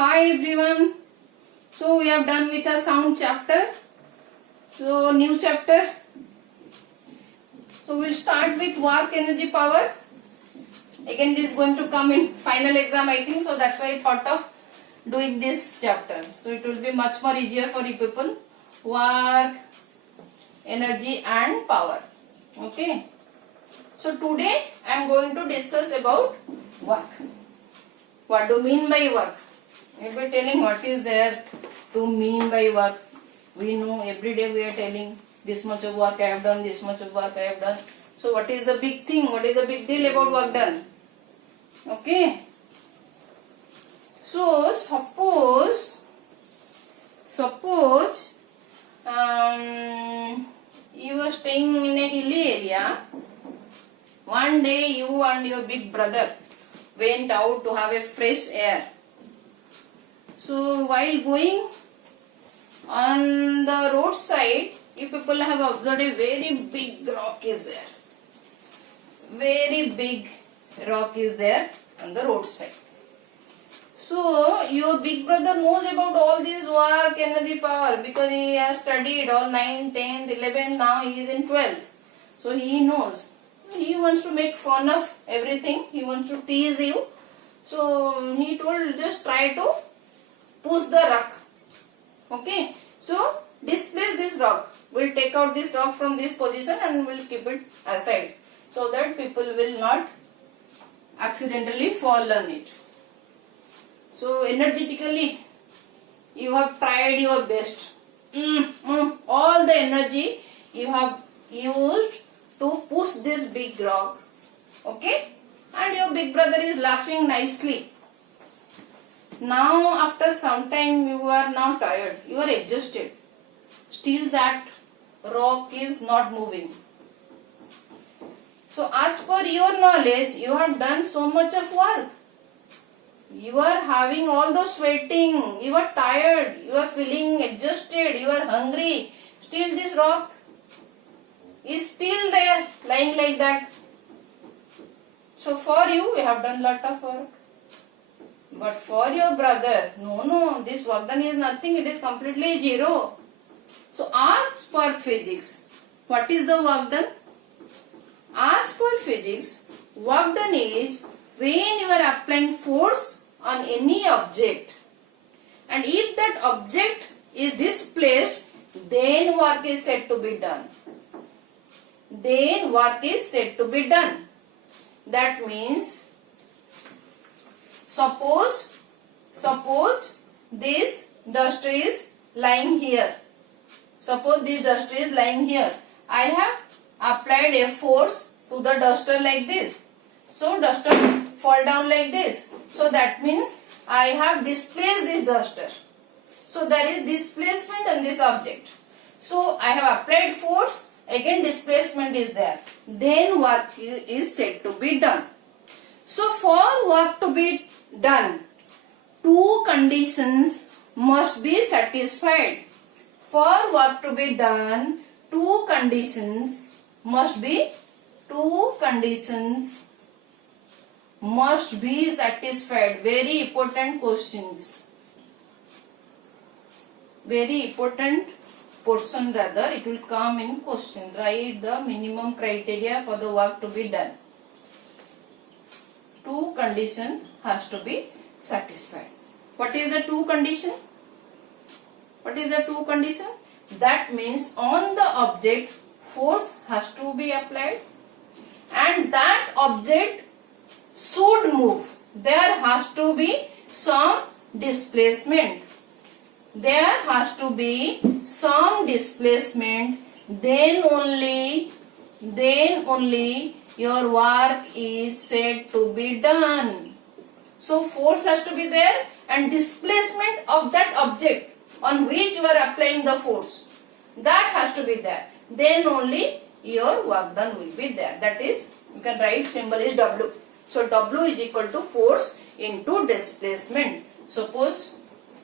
Hi everyone. So we have done with a sound chapter. So new chapter. So we'll start with work, energy, power. Again, this is going to come in final exam, I think. So that's why I thought of doing this chapter. So it will be much more easier for you people. Work, energy and power. Okay. So today I am going to discuss about work. What do you mean by work? I will be telling what is there to mean by work. We know every day we are telling this much of work I have done, this much of work I have done. So what is the big thing? What is the big deal about work done? Okay. So suppose you are staying in a hilly area. One day you and your big brother went out to have a fresh air. So while going on the roadside, you people have observed a very big rock is there. Very big rock is there on the roadside. So your big brother knows about all this work, energy, power because he has studied all 9th, 10th, 11th, now he is in 12th. So he knows. He wants to make fun of everything. He wants to tease you. So he told just try to push the rock. Okay. So displace this rock. We'll take out this rock from this position and we'll keep it aside. So that people will not accidentally fall on it. So energetically you have tried your best. All the energy you have used to push this big rock. Okay. And your big brother is laughing nicely. Now after some time you are now tired. You are exhausted. Still that rock is not moving. So as per your knowledge, you have done so much of work. You are having all the sweating. You are tired. You are feeling exhausted. You are hungry. Still this rock is still there lying like that. So for you have done lot of work. But for your brother, no, this work done is nothing. It is completely zero. So as per physics, what is the work done? As per physics, work done is when you are applying force on any object. And if that object is displaced, then work is said to be done. Then work is said to be done. That means, suppose this duster is lying here. Suppose this duster is lying here. I have applied a force to the duster like this. So duster fall down like this. So that means I have displaced this duster. So there is displacement on this object. So I have applied force. Again displacement is there. Then work is said to be done. So for work to be done, two conditions must be satisfied. For work to be done, two conditions must be satisfied. Very important questions. Very important portion rather, it will come in question. Write the minimum criteria for the work to be done. Two condition has to be satisfied. What is the two condition? What is the two condition? That means on the object force has to be applied and that object should move. There has to be some displacement. There has to be some displacement, then only your work is said to be done. So force has to be there and displacement of that object on which you are applying the force, that has to be there. Then only your work done will be there. That is, you can write symbol is W. So W is equal to force into displacement. Suppose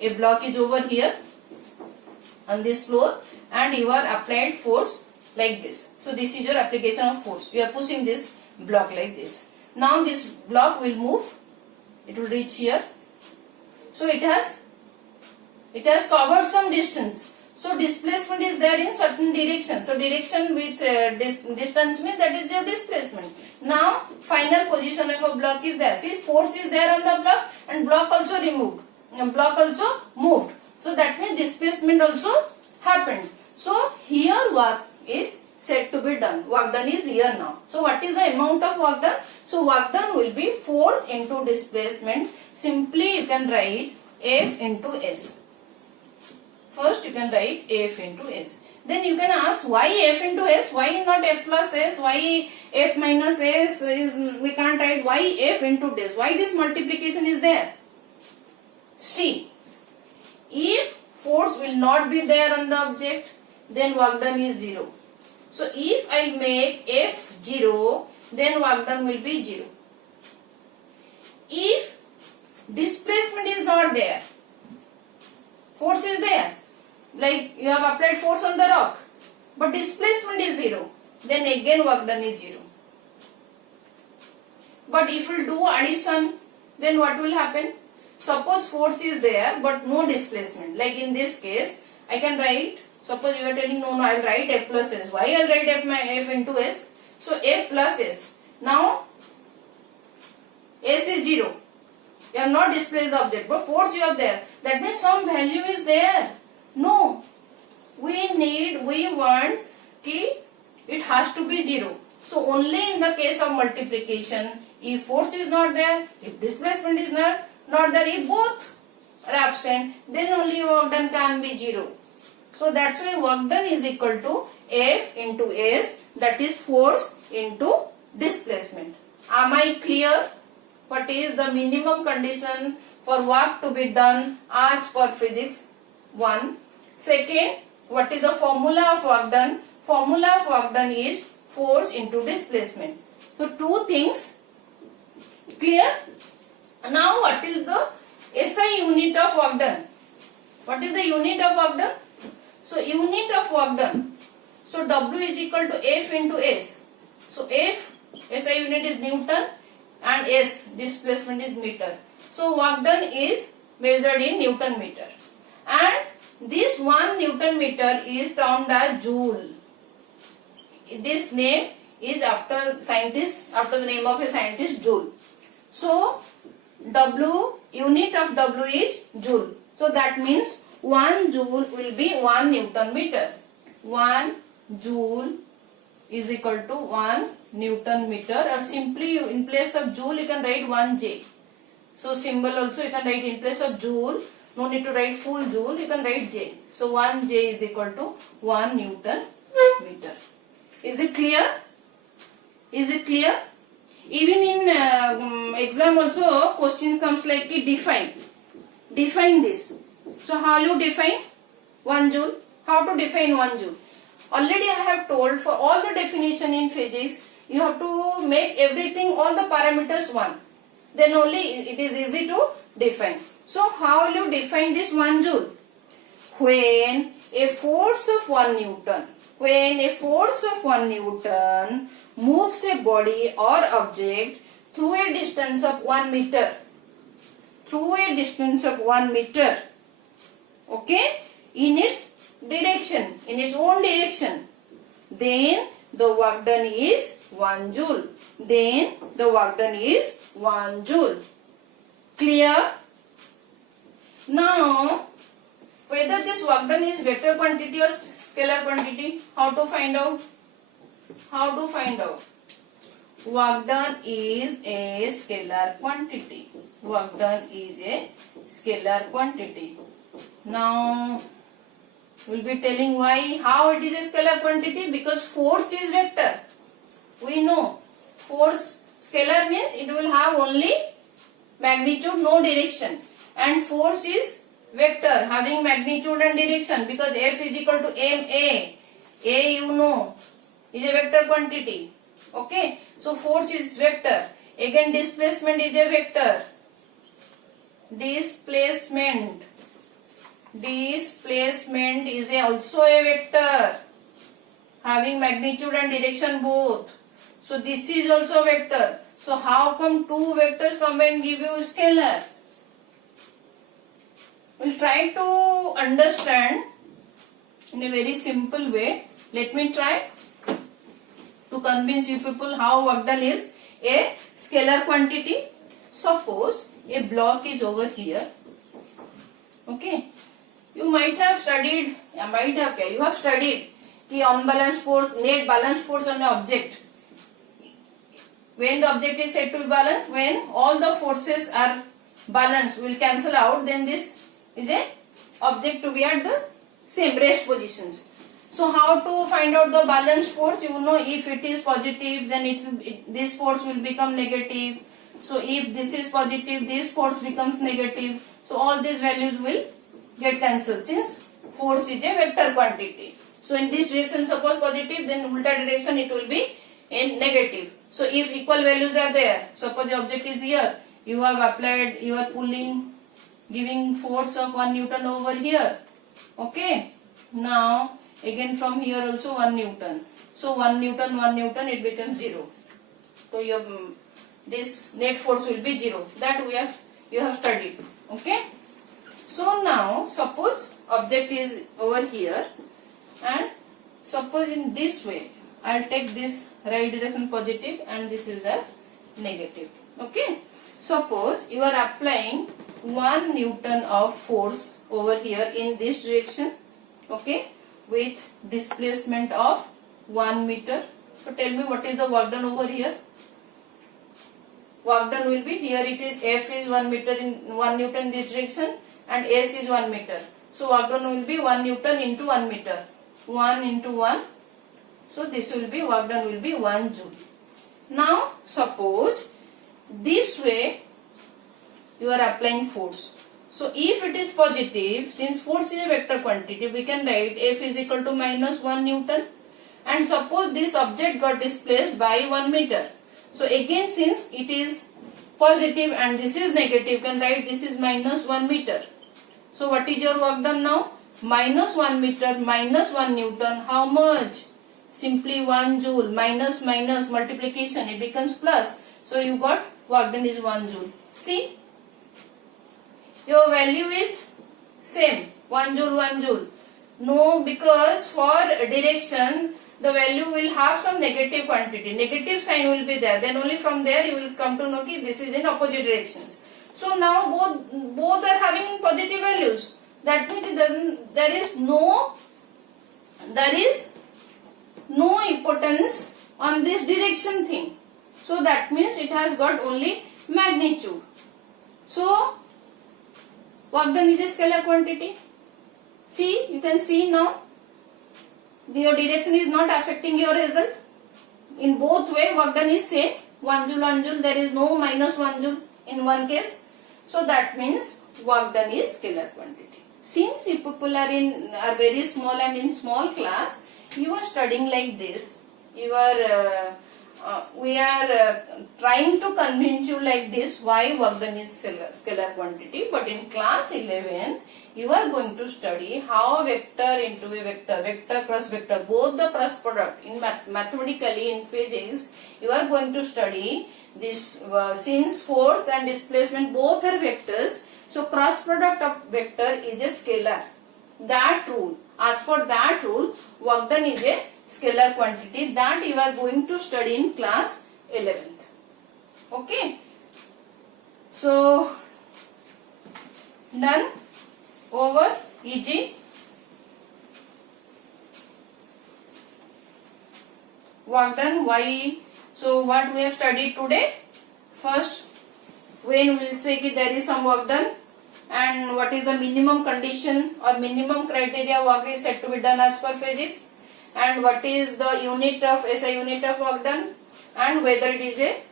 a block is over here on this floor and you are applied force like this. So this is your application of force. You are pushing this block like this. Now this block will move. It will reach here. So it has covered some distance. So displacement is there in certain direction. So direction with distance means that is your displacement. Now final position of a block is there. See, force is there on the block and block also removed. And block also moved. So that means displacement also happened. So here work is said to be done. Work done is here now. So what is the amount of work done? So work done will be force into displacement. Simply you can write F into S. First you can write F into S. Then you can ask why F into S? Why not F plus S? Why F minus S? We can't write why F into this. Why this multiplication is there? See, if force will not be there on the object, then work done is 0. So if I make F 0, then work done will be 0. If displacement is not there, force is there, like you have applied force on the rock, but displacement is 0, then again work done is 0. But if you do addition, then what will happen? Suppose force is there but no displacement. Like in this case, I can write, suppose you are telling no, I will write F plus S. Why I will write F into S? So F plus S. Now S is 0. You have not displaced the object, but force you have there. That means some value is there. No. We want it has to be 0. So only in the case of multiplication, if force is not there, if displacement is not there, if both are absent, then only work done can be 0. So that's why work done is equal to F into S, that is force into displacement. Am I clear? What is the minimum condition for work to be done as per physics 1? Second, what is the formula of work done? Formula of work done is force into displacement. So two things clear. Now what is the SI unit of work done? What is the unit of work done? So unit of work done. So W is equal to F into S. So F, SI unit is Newton and S, displacement is meter. So work done is measured in Newton meter. And this 1 Newton meter is termed as joule. This name is after the name of a scientist, Joule. So W, unit of W is joule. So that means 1 joule will be 1 Newton meter. 1 joule is equal to 1 Newton meter, or simply in place of joule you can write 1J. So symbol also you can write in place of joule. No need to write full joule, you can write J. So 1J is equal to 1 Newton meter. Is it clear? Is it clear? Even in exam also questions comes like define this. So how you define 1 joule? How to define 1 joule? Already I have told, for all the definition in physics you have to make everything, all the parameters 1. Then only it is easy to define. So how will you define this 1 joule? When a force of 1 Newton moves a body or object through a distance of 1 meter. Okay? In its own direction. Then the work done is 1 joule. Clear? Now, whether this work done is vector quantity or scalar quantity, how to find out? Work done is a scalar quantity. Now, we'll be telling how it is a scalar quantity, because force is vector. We know force scalar means it will have only magnitude, no direction, and force is vector having magnitude and direction, because F is equal to ma. A you know is a vector quantity. Okay, so force is vector. Again displacement is a vector. Displacement is also a vector having magnitude and direction both. So this is also a vector. So how come two vectors combined give you scalar? we'll try to understand in a very simple way. Let me try to convince you people how work done is a scalar quantity. Suppose a block is over here. Okay, you might have studied, you have studied the unbalanced force, net balanced force on the object. When the object is said to be balanced, when all the forces are balanced, will cancel out, then this is a object to be at the same rest positions. So how to find out the balanced force? You know, if it is positive, then this force will become negative. So if this is positive, this force becomes negative. So all these values will get cancelled since force is a vector quantity. So in this direction, suppose positive, then ulta direction it will be in negative. So if equal values are there, suppose the object is here, you have applied, you are pulling, giving force of 1 Newton over here. Okay, now again from here also 1 Newton. So 1 Newton, it becomes 0. So your this net force will be 0. That you have studied. Okay. So now suppose object is over here, and suppose in this way I'll take this right direction positive and this is as negative. Okay. Suppose you are applying 1 Newton of force over here in this direction. Okay, with displacement of 1 meter. So tell me what is the work done over here? Work done will be, here it is F is 1 meter in 1 Newton in this direction and S is 1 meter. So work done will be 1 Newton into 1 meter. 1 into 1. So this will be, work done will be 1 joule. Now suppose this way you are applying force. So if it is positive, since force is a vector quantity, we can write F is equal to minus 1 Newton. And suppose this object got displaced by 1 meter. So again, since it is positive and this is negative, you can write this is minus 1 meter. So what is your work done now? Minus 1 meter minus 1 Newton. How much? Simply 1 joule. Minus minus multiplication, it becomes plus. So you got work done is 1 joule. See? Your value is same, 1 joule, 1 joule. No, because for direction, the value will have some negative quantity. Negative sign will be there. Then only from there you will come to know that this is in opposite directions. So now both are having positive values. That means there is no importance on this direction thing. So that means it has got only magnitude. So work done is a scalar quantity. See, you can see now your direction is not affecting your result. In both way work done is same, 1 joule, 1 joule. There is no minus 1 joule in one case. So that means work done is scalar quantity. Since you people are very small and in small class, you are studying like this. We are trying to convince you like this why work done is scalar quantity. But in class 11, you are going to study how vector into a vector, vector cross vector, both the cross product. In mathematically in physics, you are going to study this since force and displacement both are vectors. So cross product of vector is a scalar. That rule, as for that rule, work done is a scalar quantity that you are going to study in class 11th. Okay. So done. Over. Easy. Work done. Why? So what we have studied today? First, when we will say that there is some work done, and what is the minimum condition or minimum criteria work is said to be done as per physics, and what is the unit of SI unit of work done, and whether it is a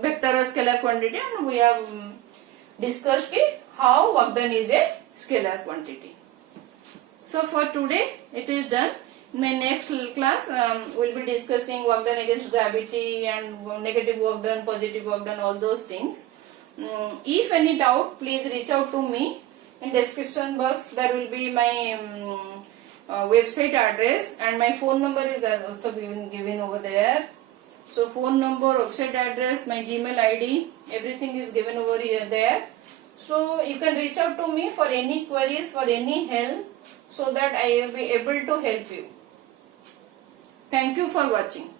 vector or scalar quantity, and we have discussed how work done is a scalar quantity. So for today it is done. In my next class we will be discussing work done against gravity and negative work done, positive work done, all those things. If any doubt, please reach out to me. In description box there will be my website address, and my phone number is also given over there. So phone number, website address, my Gmail ID, everything is given over here there. So you can reach out to me for any queries, for any help, so that I will be able to help you. Thank you for watching.